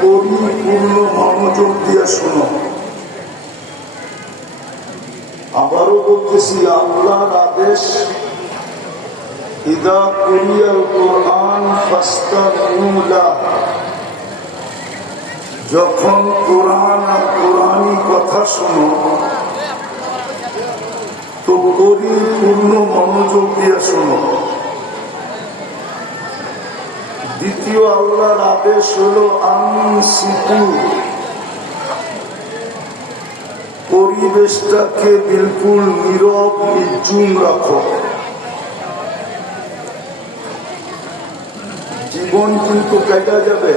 পরিপূর্ণ মনোযোগ দিয়ে শোনো। আবারও বলতেছি, আল্লাহর আদেশ, ইদা কুরিয়াল কুরআন ফাস্তামিউ লাহু, যখন কোরআন আর কোরআনী কথা শোনো তো পরিপূর্ণ মনোযোগ দিয়ে শোনো। দ্বিতীয় আল্লাহর আদেশ হলো আনসিতু, পরিবেশটাকে বিলকুল নীরব নির্জুম রাখো। জীবন কিন্তু কেটে যাবে।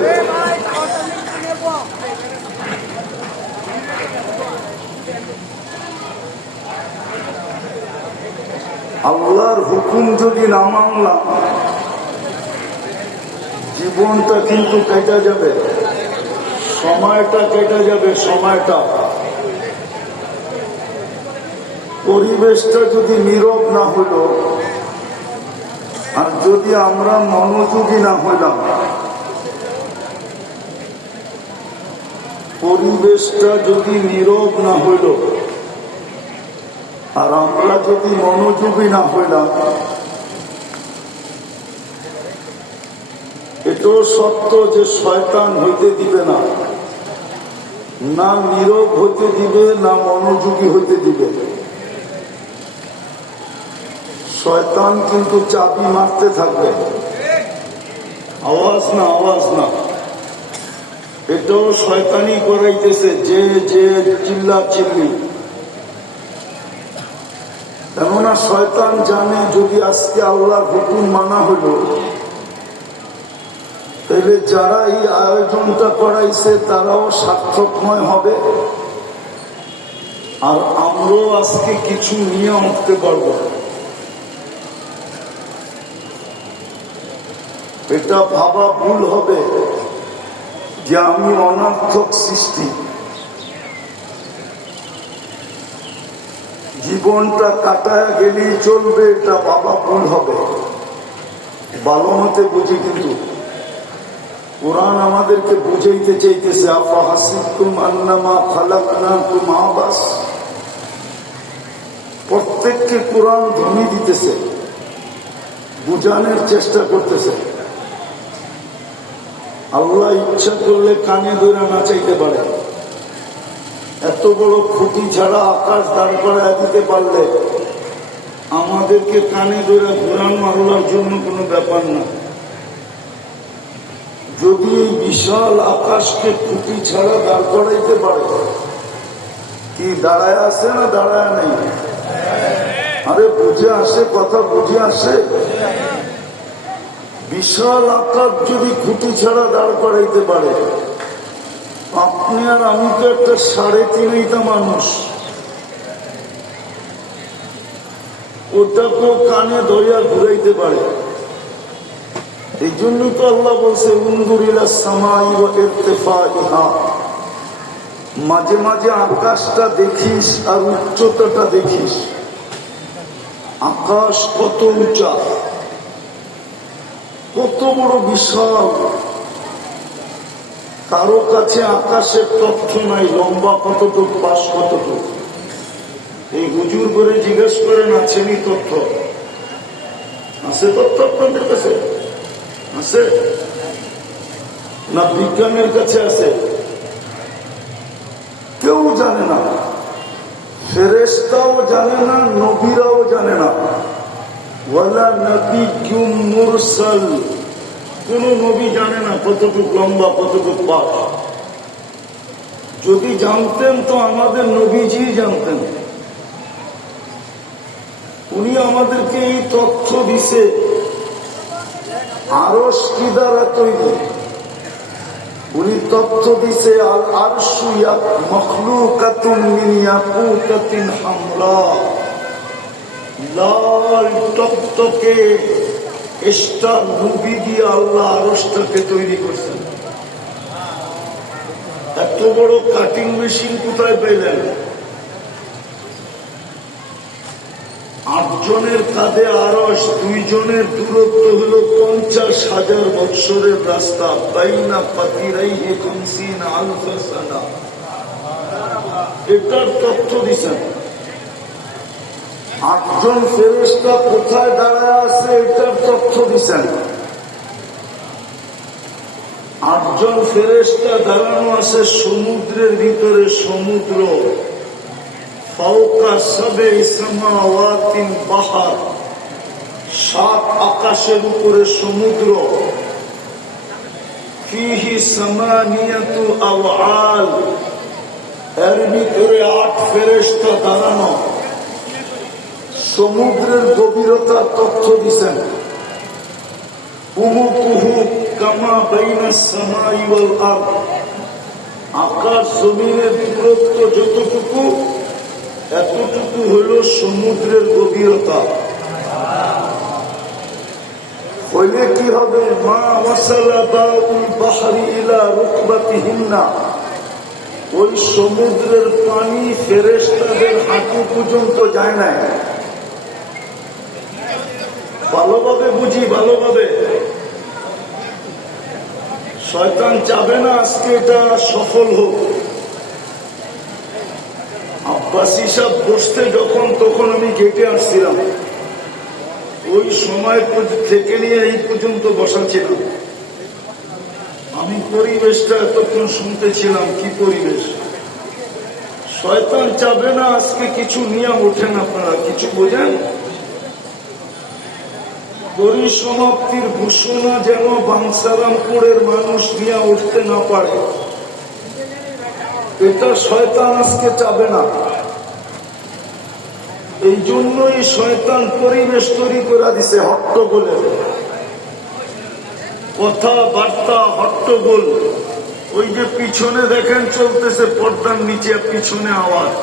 আল্লাহর হুকুম যদি না মানলাম, জীবনটা কিন্তু কেটে যাবে, সময়টা কেটে যাবে। সময়টা, পরিবেশটা যদি নীরব না হইল, আর যদি আমরা মনোযোগী না হইলাম, পরিবেশটা যদি নীরব না হইল আর আমরা যদি মনোযোগী না হইলাম, এটাও সত্য যে শয়তান হইতে দিবে না, না নীরব হইতে দিবে, না মনোযোগী হইতে দিবে। শয়তান কিন্তু চাবি মারতে থাকবে, আওয়াজ না, আওয়াজ না। এটাও শয়তানি করাইতেছে, যে যে চিল্লা চিল্লি। কেননা শয়তান জানে যদি আজকে আল্লাহর হুকুম মানা হইল, তাহলে যারা এই আয়োজনটা করাইছে তারাও সার্থকময় হবে, আর আমরাও আজকে কিছু নিয়ে উঠতে পারব। এটা ভাবা ভুল হবে যে আমি অনর্থক সৃষ্টি, জীবনটা কাটায় গেলেই চলবে, এটা ভাবা ভুল হবে। ভালো মতে বুঝি, কিন্তু কোরআন আমাদেরকে বুঝাইতে চাইতেছে, আফা হাসিবতুম আন্নামা খালাকনাকুম আবাস। প্রত্যেককে কোরআন ধ্বনি দিতেছে, বুঝানোর চেষ্টা করতেছে। আল্লাহ ইচ্ছা করলে কানে ধরে নাচাইতে পারে। এত বড় খুঁটি ছাড়া আকাশ দাঁড় করায় দিতে পারলে আমাদেরকে কানে ধরে ঘুরানো আল্লাহর জন্য কোনো ব্যাপার না। যদি এই বিশাল আকাশকে খুঁটি ছাড়া দাঁড় করাইতে পারে, কি দাঁড়ায় আছে না দাঁড়ায় নেই? আরে বুঝে আসে, কথা বুঝে আসে। বিশাল আকাশ যদি খুঁটি ছাড়া দাঁড় করাইতে পারে, আপনি আর আমি তো একটা 3.5 মানুষ, ওটাকেও কানে ধরিয়া ঘুরাইতে পারে। এই জন্য তো আল্লাহ বলছে, উনজুর ইলাস সামাই ওয়া ইরতিফাইহা, মাঝে মাঝে আকাশটা দেখিস আর উচ্চতাটা দেখিস। আকাশ কত উঁচা, কত বড় বিশাল। কারো কাছে আকাশের তথ্য নাই, লম্বা কতটুকু, পাশ কতটুকু। এই হুজুর করে জিজ্ঞেস করেন, আছেনি তথ্য? আছে তথ্য আপনাদের কাছে? আছে না বিজ্ঞানের কাছে আছে? কেউ জানে না, ফেরেশতাও জানে না, নবীরাও জানে না। ওয়ালা নবিয়্যুম মুরসাল, কোন নবী জানে না কতটুকু লম্বা, কতটুকু পাশ। যদি জানতেন তো আমাদের নবীজি জানতেন। উনি আমাদেরকে এই তথ্য দিছে। আরশ কি দ্বারা তৈরি? উনি তথ্য দিছে, আল আরশু মখলুকাতুন মিন ইয়াকুতাতিন হামরা, লাল টকটকে স্টার রুবি দিয়ে আল্লাহ আরশটাকে তৈরি করছেন। এত বড় কাটিং মেশিন কোথায় পেলেন? আটজনের কাঁধে আরশ, দুইজনের দূরত্ব হল 50,000 বৎসরের রাস্তা। বাইনা ফাতিরাইহি 50,000 সানা। এটার তথ্য দিচ্ছেন। আটজন ফেরেশতা কোথায় দাঁড়ায় আছে এটার তথ্য দিচ্ছেন। আটজন ফেরেশতা দাঁড়ানো আছে সমুদ্রের ভিতরে। সমুদ্র ফাওকা সাবে সামাওয়াতিন বাহার, 7 আকাশের উপরে সমুদ্র। ফিহি সামানিয়াতু আওয়াল, এর ভিতরে 8 ফেরেশতা দাঁড়ানো। সমুদ্রের গভীরতার তথ্য দিচ্ছেন। উমুকুহু কামা বাইনাস সামাই ওয়াল আরদ, আকাশ জমিনের দূরত্ব যতটুকু এতটুকু হইল সমুদ্রের গভীরতা। হইলে কি হবে? মা ওয়াসালা বাউল বাহরি ইলা রুকবাতিহিন্না, ওই সমুদ্রের পানি ফেরেশতাদের হাঁটু পর্যন্ত যায় না। ভালোভাবে বুঝি, ভালোভাবে। শয়তান চাবে না আজকে এটা সফল হোক। আব্বাসী সাহেব বসতে যখন তখন আমি গেটে আসছিলাম, ওই সময় থেকে নিয়ে এই পর্যন্ত বসা ছিলাম। আমি পরিবেশটা এতক্ষণ শুনতেছিলাম। কি পরিবেশ! শয়তান চাবে না আজকে কিছু নিয়ে ওঠেন, আপনারা কিছু বোঝেন। পরিসমাপ্তির ঘোষণা যেন বাংসারামপুরের মানুষ নিয়ে উঠতে না পারে, এটা শয়তান আজকে চাবে না। এই জন্যই শয়তান পরিবেশ তৈরি করে দিছে হট্টগোলে, কথাবার্তা হট্টগোল। ওই যে পিছনে দেখেন চলতেছে পর্দার নিচে পিছনে আওয়াজ,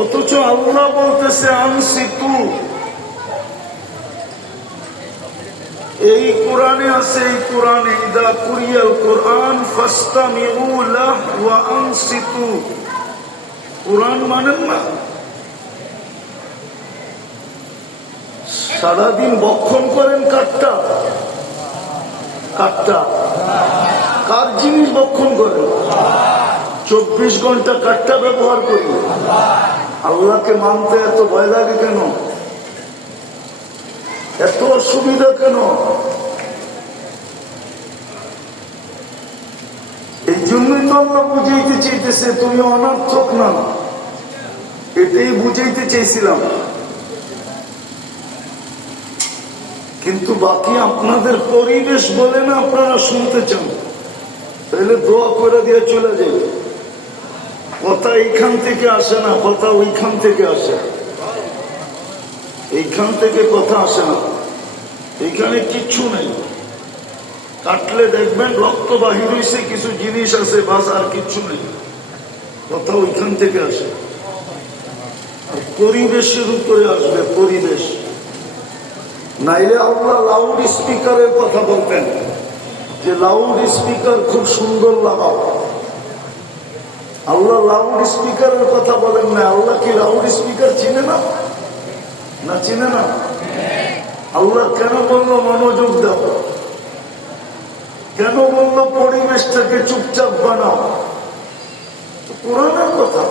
অথচ আল্লাহ বলতেছে আনসিতু। এই কোরআনে আছে, এই কোরআনে ইদা কুরিয়াল কোরআন ফাসতামিউ লাহু ওয়া আনসিতু। কোরআন মানেন না? সারাদিন বক্ষণ করেন কাটটা কাটটা, কার জিনিস বক্ষণ করেন? 24 ঘন্টা কাটটা ব্যবহার করি। আল্লাহকে মানতে এত ভয় লাগে কেন? এত অসুবিধা কেন? এই জন্যই তো আল্লাহ বুঝাইতে চাইতেছে তুমি অনর্থক না, এটাই বুঝাইতে চাইছিলাম। কিন্তু বাকি আপনাদের পরিবেশ বলে না, আপনারা শুনতে চান, তাহলে দোয়া করে দিয়ে চলে যায়। কথা এইখান থেকে আসে না, কথা ওইখান থেকে আসে। এইখান থেকে কথা আসে না, এইখানে কিচ্ছু নেই। কাটলে দেখবেন রক্ত বাহির হয়েছে, কিছু জিনিস আছে, বাস, আর কিচ্ছু নেই। কথা ওইখান থেকে আসে। আর পরিবেশের উপরে আসবে, পরিবেশ। নাইলে আল্লাহ লাউড স্পিকারের কথা বলতেন যে লাউড স্পিকার খুব সুন্দর লাগাও। আল্লাহ লাউড স্পিকারের কথা বলেন না। আল্লাহ কি লাউড স্পিকার চিনে না? না চিনে না? আল্লাহ কেন বললো মনোযোগ দাও? কেন বললো পরিবেশটাকে চুপচাপ বানাও? কোরআনের কথা।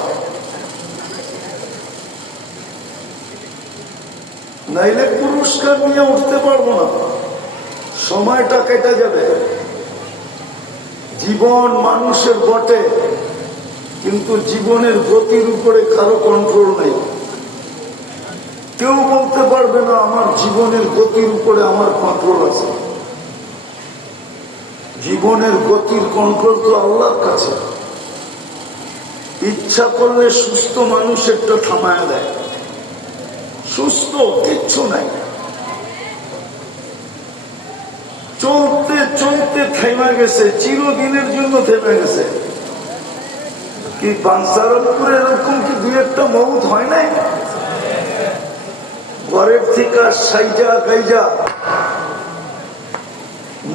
নাইলে পুরস্কার নিয়ে উঠতে পারবো না, সময়টা কেটে যাবে। জীবন মানুষের বটে, কিন্তু জীবনের গতির উপরে কারো কন্ট্রোল নেই। কেউ বলতে পারবে না আমার জীবনের গতির উপরে আমার কন্ট্রোল আছে। জীবনের গতির কন্ট্রোল তো আল্লাহর কাছে। ইচ্ছা করলে সুস্থ মানুষেরটা থামায় দেয়। সুস্থ কিচ্ছু নাই, চলতে চলতে থেমে গেছে, চিরদিনের জন্য থেমে গেছে। কি বাঞ্ছারামপুরে এরকম কি দুই একটা মৌত হয় নাই? ঘরের থেকে সাইজা গাইজা,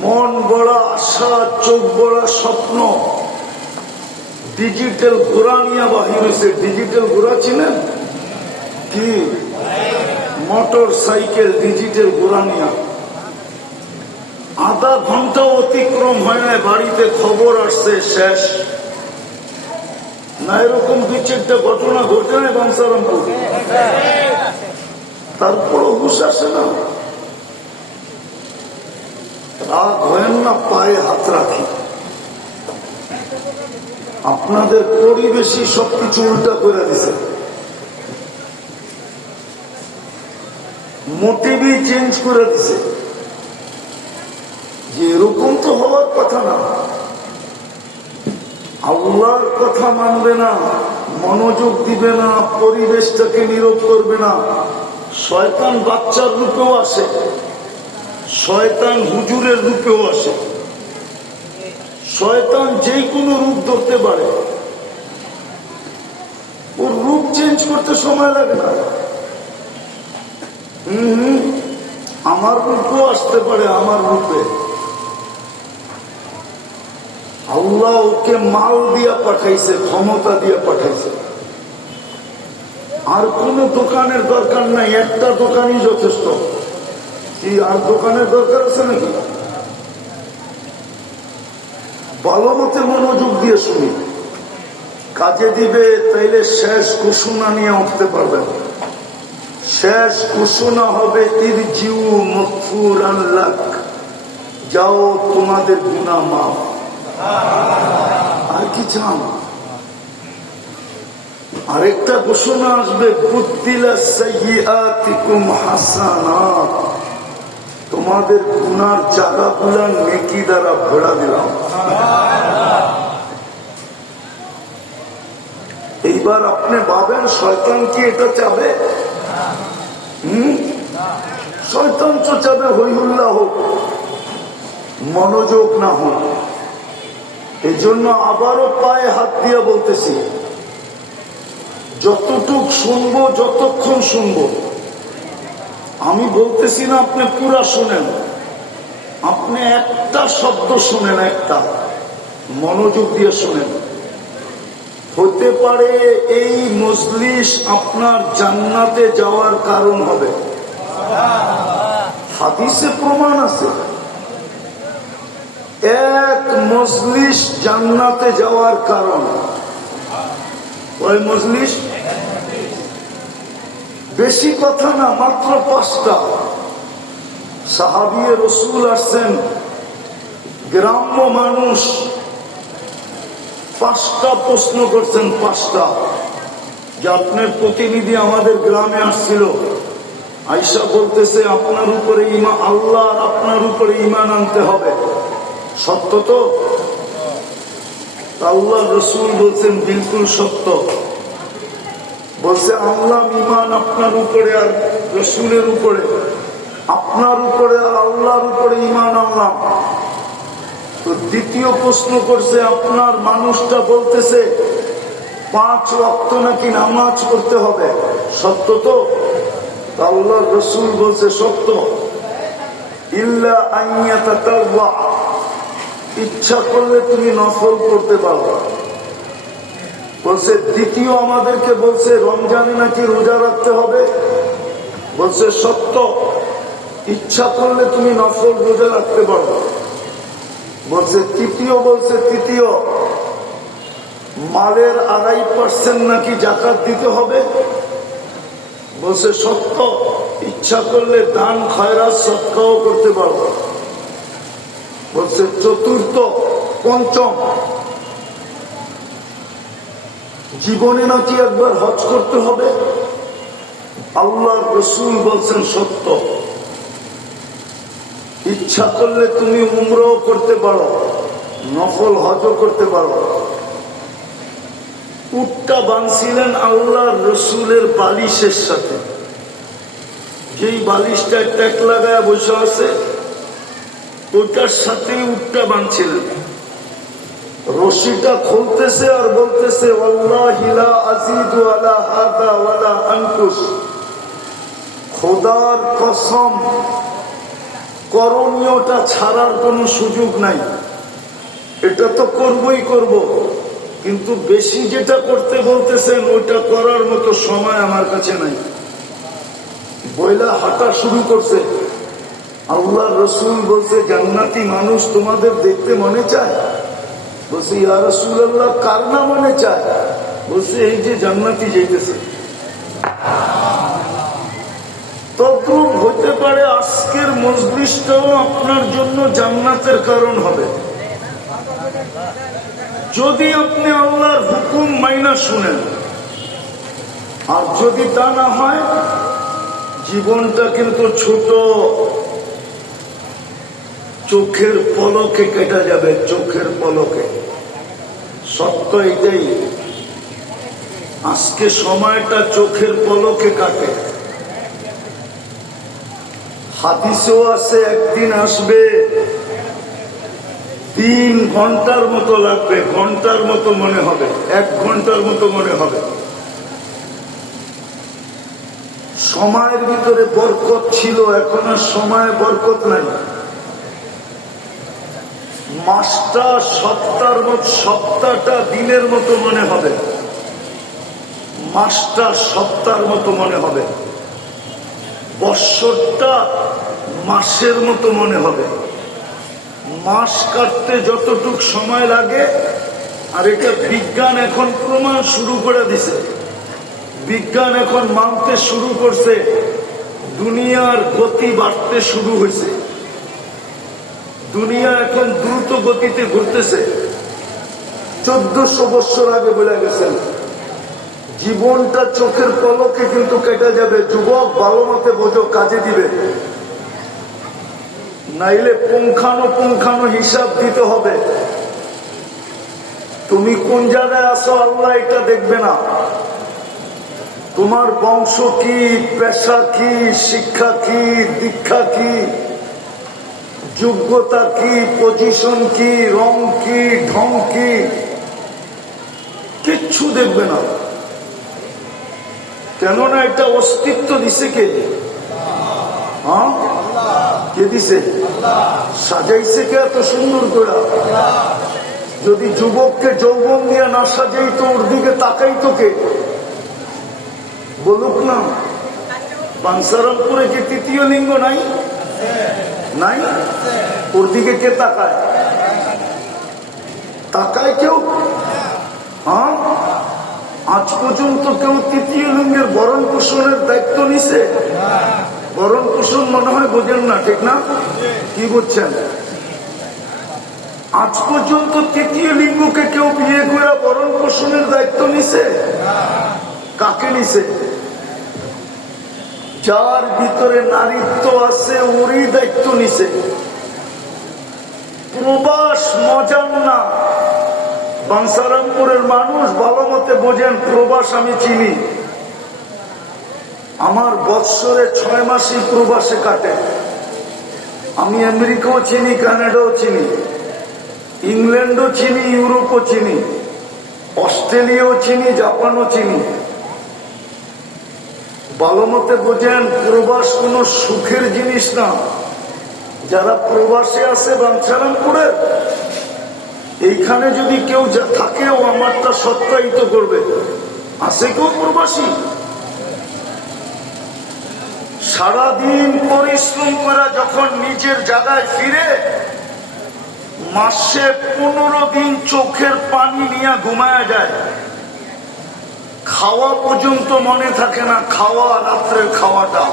মন বড়া আশা, চোখ বড়া স্বপ্ন, ডিজিটাল ঘোরা নিয়ে বাহির হয়েছে। ডিজিটাল ঘোরা চিনেন কি? মোটর সাইকেল ডিজিটাল ঘোরানিয়া আধা ঘন্টা অতিক্রম হয় না, বাড়িতে খবর আসছে শেষ না। এরকম দুই চারটা ঘটনা ঘটে না বাঞ্ছারামপুর, তারপরও হুশ আসে না। রাগ হয় না, পায়ে হাত রাখি। আপনাদের পরিবেশই সবকিছু উল্টা করে দিছে, মোটিভই চেঞ্জ করে দিছে, যে এরকম তো হওয়ার কথা না। আল্লাহর কথা মানবে না, মনোযোগ দিবে না, পরিবেশটাকে নীরব করবে না। শয়তান বাচ্চার রূপেও আসে, শয়তান হুজুরের রূপেও আসে, শয়তান যে কোনো রূপ ধরতে পারে। ওর রূপ চেঞ্জ করতে সময় লাগে না। আমার রূপেও আসতে পারে, আমার রূপে। আল্লাহ ওকে মাল দিয়া পাঠাইছে, ক্ষমতা দিয়া পাঠাইছে। আর কোন দোকানের দরকার নাই, একটা দোকানই যথেষ্ট। কি আর দোকানের দরকার আছে নাকি? ভালো মতে মনোযোগ দিয়ে শুনি, কাজে দিবে। তাইলে শেষ ঘোষণা নিয়ে উঠতে পারবেন। শেষ ঘোষণা হবে ইরজিউ মাগফুরান লাক, যাও তোমাদের গুনাহ মাফ। আর কি চান? আরেকটা ঘোষণা আসবে, বুদ্দিলা সাইয়্যাতিকুম হাসানাত, তোমাদের গুনার জায়গাগুলা নেকি দ্বারা ভরা দিলাম। এইবার আপনি ভাবেন শয়তান কি এটা চাবে? শয়তান তো চাবে হইহুল্লাহ হোক, মনোযোগ না হোক। এই জন্য আবারও পায়ে হাত দিয়ে বলতেছি, যতটুক শুনবো, যতক্ষণ শুনবো, আমি বলতেছি না আপনি পুরা শুনেন, আপনি একটা শব্দ শুনেন, একটা মনোযোগ দিয়ে শুনেন। হতে পারে এই মজলিস আপনার জান্নাতে যাওয়ার কারণ হবে। হাদিসে প্রমাণ আছে, এক মজলিস জান্নাতে যাওয়ার কারণ। ওই মজলিস বেশি কথা না, মাত্র 5টা। সাহাবিয়ে রসুল আসছেন, গ্রাম্য মানুষ 5টা প্রশ্ন করছেন, 5টা। যে আপনার প্রতিনিধি আমাদের গ্রামে আসছিল, আয়েশা বলতেছে আপনার উপরে ঈমান, আল্লাহ আপনার উপরে ঈমান আনতে হবে, সত্য তো? আল্লাহ রসুল বলছেন বিলকুল সত্য। বলছে আল্লাহ ঈমান আপনার উপরে আর রসুলের উপরে, আপনার উপরে আর আল্লাহর উপরে ঈমান আনলাম। তো দ্বিতীয় প্রশ্ন করছে, আপনার মানুষটা বলতেছে 5 ওয়াক্ত নাকি নামাজ পড়তে হবে, সত্য তো? আল্লাহ রসুল বলছে সত্য। ইল্লা আন ইয়াতাতাওয়া, ইচ্ছা করলে তুমি নফল করতে পারো। বলছে দ্বিতীয় আমাদেরকে বলছে রমজানে নাকি রোজা রাখতে হবে, বলছে সত্য, ইচ্ছা করলে তুমি নফল রোজা রাখতে পারো। বলছে তৃতীয় মালের 2.5% নাকি জাকাত দিতে হবে, বলছে সত্য, ইচ্ছা করলে দান খয়রাত সদকাও করতে পারো। বলছে পঞ্চম জীবনে নাকি একবার হজ করতে হবে। আল্লাহর রাসূল বলছেন সত্য, ইচ্ছা করলে তুমি উমরাও করতে পারো, নফল হজও করতে পারো। উটটা বাঁধছিলেন আল্লাহর রসুলের বালিশের সাথে, যেই বালিশটা ট্যাক লাগায় বসে আছে ওটার সাথে উটটা বাঁধছিলেন। রশিটা খুলতেছে আর বলতেছে ওয়াল্লাহি লা আযীদু আলা হাযা ওয়ালা আনকুস, খোদার কসম করণীয়টা ছাড়ার কোনো সুযোগ নাই, এটা তো করবই করব, কিন্তু বেশি যেটা করতে বলতেছেন ওইটা করার মতো সময় আমার কাছে নাই। বইলা হাঁটা শুরু করছে। আল্লাহ রসুল বলছে, জান্নাতি মানুষ তোমাদের দেখতে মনে চায়? বলছে, ইয়া রাসূলুল্লাহ, কার না মনে চায়? বলছে, এই যে জান্নাতি যাইতেছে। তদ্রূপ হতে পারে আজকের মজলিসটাও আপনার জন্য জান্নাতের কারণ হবে, যদি আপনি আল্লাহর হুকুম মাইনা শুনেন। আর যদি তা না হয়, জীবনটা কিন্তু ছোট, চোখের পলকে কেটে যাবে, চোখের পলকে। সত্য এটাই, আজকে সময়টা চোখের পলকে কাটে। হাদিসেও আছে, একদিন আসবে 3 ঘন্টার মতো লাগবে, ঘন্টার মতো মনে হবে, 1 ঘন্টার মতো মনে হবে। সময়ের ভিতরে বরকত ছিল, এখন আর সময়ে বরকত নাই। মাসটা সপ্তাহটা দিনের মতো মনে হবে, মাসটা সপ্তাহের মতো মনে হবে, বৎসরটা মাসের মতো মনে হবে। মাস কাটতে যতটুক সময় লাগে, আর এটা বিজ্ঞান এখন প্রমাণ শুরু করে দিছে। বিজ্ঞান এখন মানতে শুরু করছে, দুনিয়ার গতি বাড়তে শুরু হয়েছে। দুনিয়া এখন দ্রুত গতিতে ঘুরতেছে। 1400 বছর আগে বলে গেছেন, জীবনটা চোখের পলকে কিন্তু কেটে যাবে। যুবক, ভালো মতে বোঝো, কাজে দিবে, নাইলে পুঙ্খানো হিসাব দিতে হবে। তুমি কোন জায়গায় আসো আল্লাহ এটা দেখবে না। তোমার বংশ কি, পেশা কি, শিক্ষা কি, দীক্ষা কি, যোগ্যতা কি, পজিশন কি, রং কি, ঢং কি, কিচ্ছু দেখবে না। কেননা এটা অস্তিত্ব দিছে কে? হ্যাঁ, কে দিছে? সাজাইছে কে এত সুন্দর করে? যদি যুবককে যৌবন দিয়ে না সাজাই তো ওর দিকে তাকাই তো কে? বলুক না। বাঞ্ছারামপুরে কি 3য় লিঙ্গ নাই? নাই? ওর দিকে কে তাকায়? তাকায় কেউ? হ্যাঁ, আজ পর্যন্ত কেউ 3য় লিঙ্গের ভরণ পোষণের দায়িত্ব নিছে? ভরণ পোষণ মনে হয় বোঝেন না, ঠিক না? কি বুঝছেন? আজ পর্যন্ত 3য় লিঙ্গকে কেউ বিয়ে করে ভরণ পোষণের দায়িত্ব নিছে? কাকে নিছে? যার ভিতরে নারীত্ব আছে ওরই দায়িত্ব নিছে। প্রবাস মজার না। বাঞ্ছারামপুরের মানুষ ভালো মতে বোঝেন, প্রবাস আমি চিনি। আমার বৎসরে 6 মাসই প্রবাসে কাটে। আমি আমেরিকাও চিনি, কানাডাও চিনি, ইংল্যান্ডও চিনি, ইউরোপও চিনি, অস্ট্রেলিয়াও চিনি, জাপানও চিনি। ভালো মতে বোঝেন, প্রবাস কোন সুখের জিনিস না। যারা প্রবাসে আছে বাঞ্ছারামপুরে, এইখানে যদি কেউ থাকে, ও আমারটা সত্যায়িত করবে। আছে কেউ প্রবাসী? সারাদিন পরিশ্রম করে যখন নিজের জায়গায় ফিরে, মাসে 15 দিন চোখের পানি নিয়ে ঘুমায় যায়। খাওয়া পর্যন্ত মনে থাকে না, খাওয়া, রাত্রের খাওয়াটা।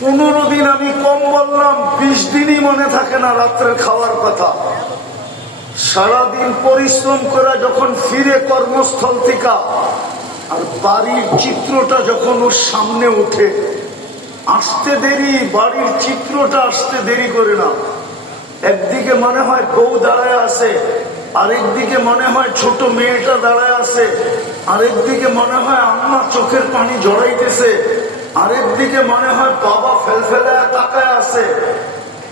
15 দিন, আমি কম বললাম, 20 দিনই মনে থাকে না রাত্রের খাওয়ার কথা। সারাদিন পরিশ্রম করে যখন ফিরে কর্মস্থল থেকে, আর বাড়ির চিত্রটা যখন ওর সামনে উঠে, আসতে দেরি, বাড়ির চিত্রটা আসতে দেরি করে না। একদিকে মনে হয় বউ দাঁড়ায় আছে, আরেকদিকে মনে হয় ছোট মেয়েটা দাঁড়ায় আছে, আরেকদিকে মনে হয় আম্মা চোখের পানি জড়াইতেছে, আরেকদিকে মনে হয় বাবা ফেলফেলায় তাকায় আছে।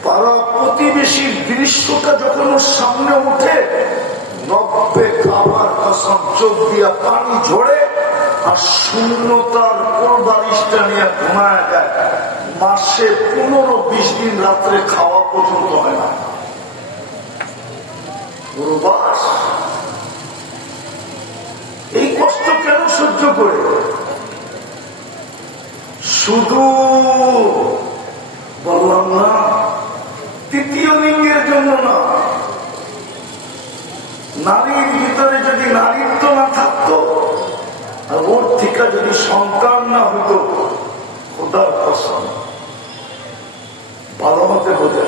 পাড়া প্রতিবেশীর দৃশ্যটা যখন ওর সামনে উঠে, 90 খাবার কসম চোখ দিয়া পানি ঝরে, আর শূন্যতার কোরবানিশটা নিয়ে ঘুমায় যায়। মাসে 15-20 দিন রাত্রে খাওয়া পর্যন্ত হয় না। প্রবাস এই কষ্ট কেন সহ্য করে? শুধু বললাম না, তৃতীয় লিঙ্গের জন্য না। নারীর ভিতরে যদি নারীত্ব না থাকতো, আর ওর থেকে যদি সন্তান না হতো, খোদার কসম ভালো মতে বোঝে।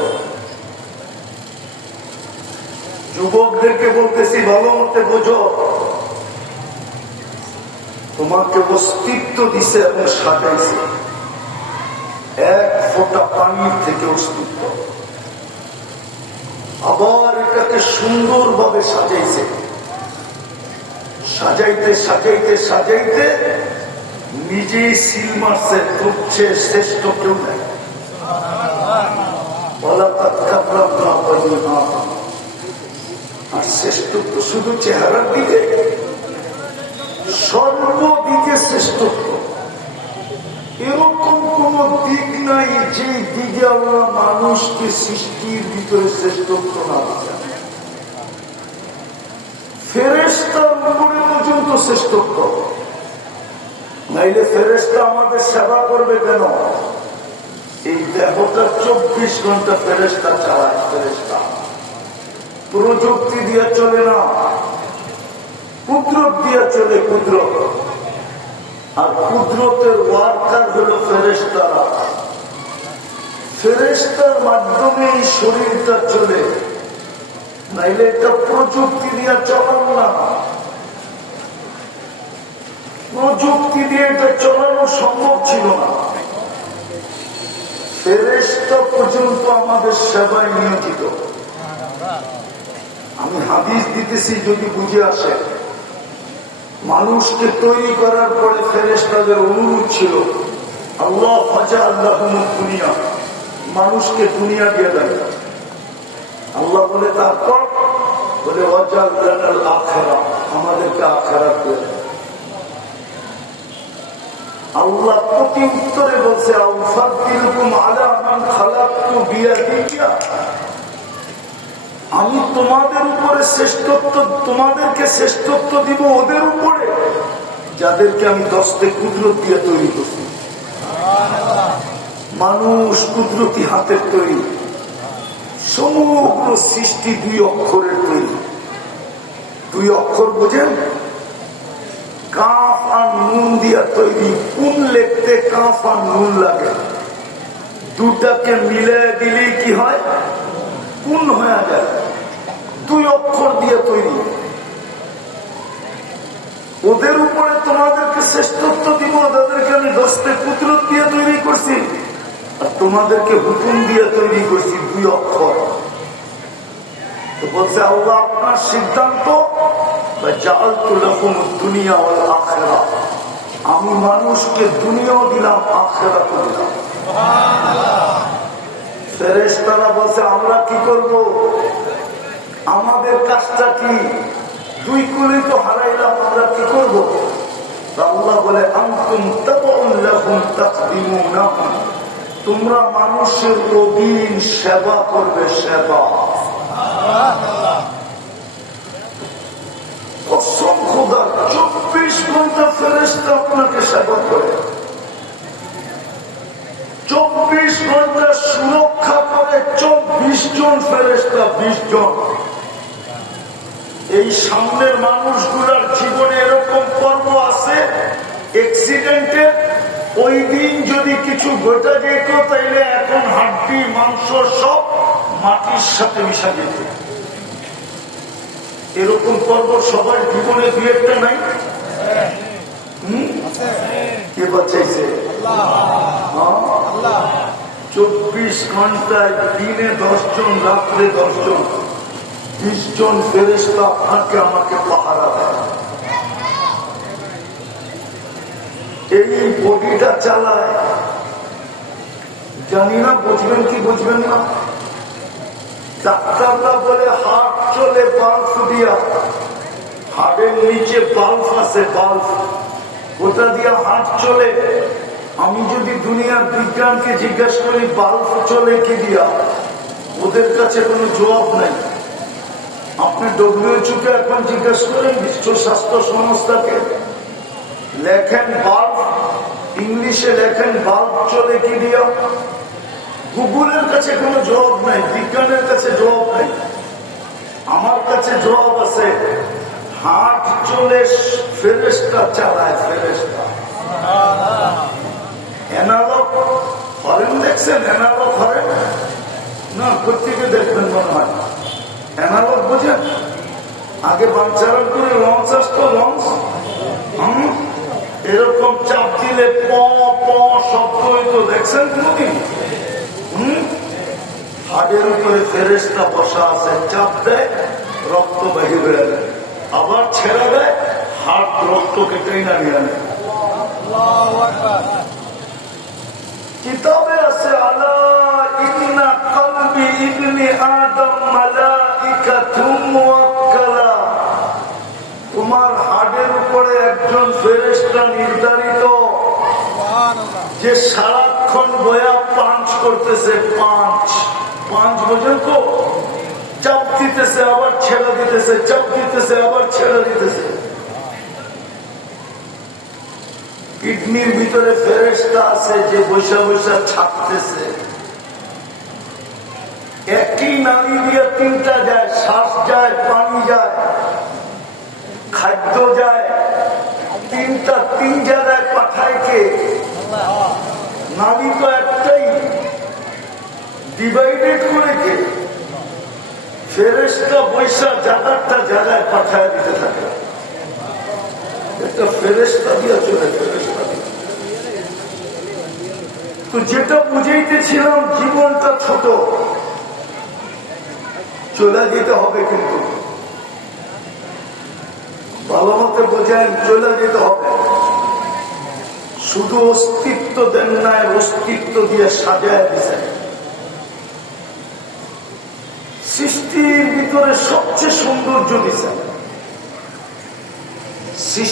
যুবকদেরকে বলতেছি, ভালো মতে বোঝো, তোমাকে অস্তিত্ব দিছে এবং সাজাইছে, এক ফোঁটা পানির থেকে অস্তিত্ব। আবার এটাকে সুন্দরভাবে সাজাইছে, সাজাইতে সাজাইতে সাজাইতে নিজেই সিল মারছে, তুলছে, শ্রেষ্ঠ কেউ নেই। আর শ্রেষ্ঠত্ব শুধু চেহারার দিকে, সর্বদিকে শ্রেষ্ঠত্ব। এরকম কোন দিক নাই যে দিকে আমরা মানুষকে সৃষ্টির ভিতরে শ্রেষ্ঠত্ব না দিচ্ছেন। ফেরেশতার উপরে পর্যন্ত শ্রেষ্ঠত্ব, নাইলে ফেরেশতা আমাদের সেবা করবে কেন? এই দেহটা 24 ঘন্টা ফেরেশতা চালায়। ফেরেশতা প্রযুক্তি দিয়ে চলে না, কুদরত দিয়ে চলে। কুদরত আর কুদরতের ওয়ার্কার হলো ফেরেশতারা। ফেরেশতার মাধ্যমে এই শরীরটা চলে, নাইলে এটা প্রযুক্তি দিয়ে চলান না। প্রযুক্তি দিয়ে এটা চলানো সম্ভব ছিল না। ফেরেশতা পর্যন্ত আমাদের সেবায় নিয়োজিত। আমি হাদিস দিতেছি যদি বুঝে আসে। মানুষকে তৈরি করার পরে ফেরেশতাদের অনুরোধ ছিল, আল্লাহ ফাজা আল্লাহ দুনিয়া, মানুষকে দুনিয়া দিয়ে দেয়। আল্লাহ বলে তারপর বলে আখেরা, আমাদেরকে আখেরাত দিয়ে দেয়। আল্লাহ প্রতি উত্তরে বলছে, আমি তোমাদের উপরে শ্রেষ্ঠত্ব, তোমাদেরকে শ্রেষ্ঠত্ব দিব ওদের উপরে যাদেরকে আমি 10টি কুদরত দিয়ে তৈরি করছি। মানুষ কুদরতি হাতের তৈরি, সমগ্র সৃষ্টি 2 অক্ষরের তৈরি। 2 অক্ষর বোঝেন? কাফ আর নুন দিয়া তৈরি। কোন লিখতে কাফ আর নুন লাগে, দুটাকে মিলে দিলেই কি হয়? কোন হয়ে যায়। 2 অক্ষর দিয়ে তৈরি। ওদের উপরে তোমাদেরকে শ্রেষ্ঠত্ব দিব, তাদেরকে আমি 10টি কুদরত দিয়ে তৈরি করছি, আর তোমাদেরকে হুকুম দিয়ে তৈরি করছি 2 অক্ষর। তো বলছে আল্লাহ আপনার সিদ্ধান্ত, দুনিয়া ওয়াল আখিরা, আমি মানুষকে দুনিয়াও দিলাম, আখিরাতও দিলাম। ফেরেশতারা বলছে আমরা কি করব? আমাদের কাজটা কি? 2 কুলি তো হারাইলাম, আমরা কি করব? আল্লাহ বলে আনতুম তাবউন লাহুম তাকদিমুনাহুম, তোমরা মানুষের অধীন সেবা করবে। সেবা কসম খোদার, 24 ঘন্টা ফেরেশতা আপনাকে সেবা করে, 24 ঘন্টা সুরক্ষা করে। 24 জন ফেরেশতা, 20 জন। এই সামনের মানুষগুলার জীবনে এরকম পর্ব আছে, অ্যাক্সিডেন্টে ওই দিন যদি কিছু ঘটে যেত, তাইলে এখন হাড্ডি মাংস সব মাটির সাথে মিশা যেত। এরকম পর্ব সবার জীবনে 2-1টা নাই? কে বাঁচাইছে? 24 ঘন্টায় দিনে 10 জন, রাত্রে 10 জন, 20 জন ফেরেশতা আপনাকে আমাকে পাহারা দেয়। এই বডিটা চালায়, জানি না বুঝবেন কি বুঝবেন না। ডাক্তাররা বলে হার্ট চলে বাল্ব দিয়া, হার্টের নিচে বাল্ব আছে, বাল্ব, ওটা দিয়া হার্ট চলে। আমি যদি দুনিয়ার বিজ্ঞানকে জিজ্ঞাসা করি বাল্ব চলে কি দিয়া, ওদের কাছে কোনো জবাব নাই। আপনি WHO কে এখন জিজ্ঞাসা করেন, বিশ্ব স্বাস্থ্য সংস্থাকে, লেখেন বাল্ব, ইংলিশে লেখেন বাল্ব চলে কি দিয়া। গুগলের কাছে কোনো জবাব নাই, বিজ্ঞানের কাছে জবাব নাই, আমার কাছে জবাব আছে। হাট চলে ফেরেশতা চালায়, ফেরেশতা। এনালগ হরেন দেখছেন? এনালগ হরেন না, কোথেকে দেখবেন মনে হয়। এনালগ বুঝেন? আগে বাঞ্চারণ করে লঞ্চ আসতো, লঞ্চ এরকম চাপ দিলে প প শব্দ হইতো, দেখছেন কোনদিন? হাটের উপরে ফেরেশতা বসা আছে, চাপ দেয় রক্ত বাহির হয়ে যায়, আবার ছেড়ে দেয় হাট রক্তকে টেনে নিয়ে আনে। কিতাবে আছে আলা ইন্না কলবি ইবনে আদম মালাইকাতুম মুওয়াক্কালা, তোমার হাড়ের উপরে একজন ফেরেশতা নির্ধারিত, যে সারাক্ষণ বয়া পাঞ্চ করতেছে। পাঞ্চ পাঞ্চ বোঝেন তো? চাপ দিতেছে আবার ছেড়ে দিতেছে, চাপ দিতেছে আবার ছেড়ে দিতেছে। কিডনির ভিতরে ফেরেশতা আছে যে বৈশা বৈশা ছাপতেছে। একটি নালী দিয়ে তিনটা যায়, শ্বাস যায়, পানি যায়, খাদ্য যায়, তিনটা তিন জায়গায় পাঠায় কে? নালী তো একটাই, ডিভাইডেড করে কে? ফেরেশতা বৈশা জায়গাটা জায়গায় পাঠায় দিতে থাকে। একটা ফেরেশতা দিয়া চলে, ফেরেশতা দিয়া। তো যেটা বুঝাইতেছিলাম, জীবনটা ছোট, চলে যেতে হবে, কিন্তু ভালো মতো বোঝেন, চলে যেতে হবে। শুধু অস্তিত্ব দেন নাই, অস্তিত্ব দিয়ে সাজায় দিচ্ছেন। সৃষ্টির ভিতরে সবচেয়ে সৌন্দর্য দিচ্ছেন। সৃষ্টি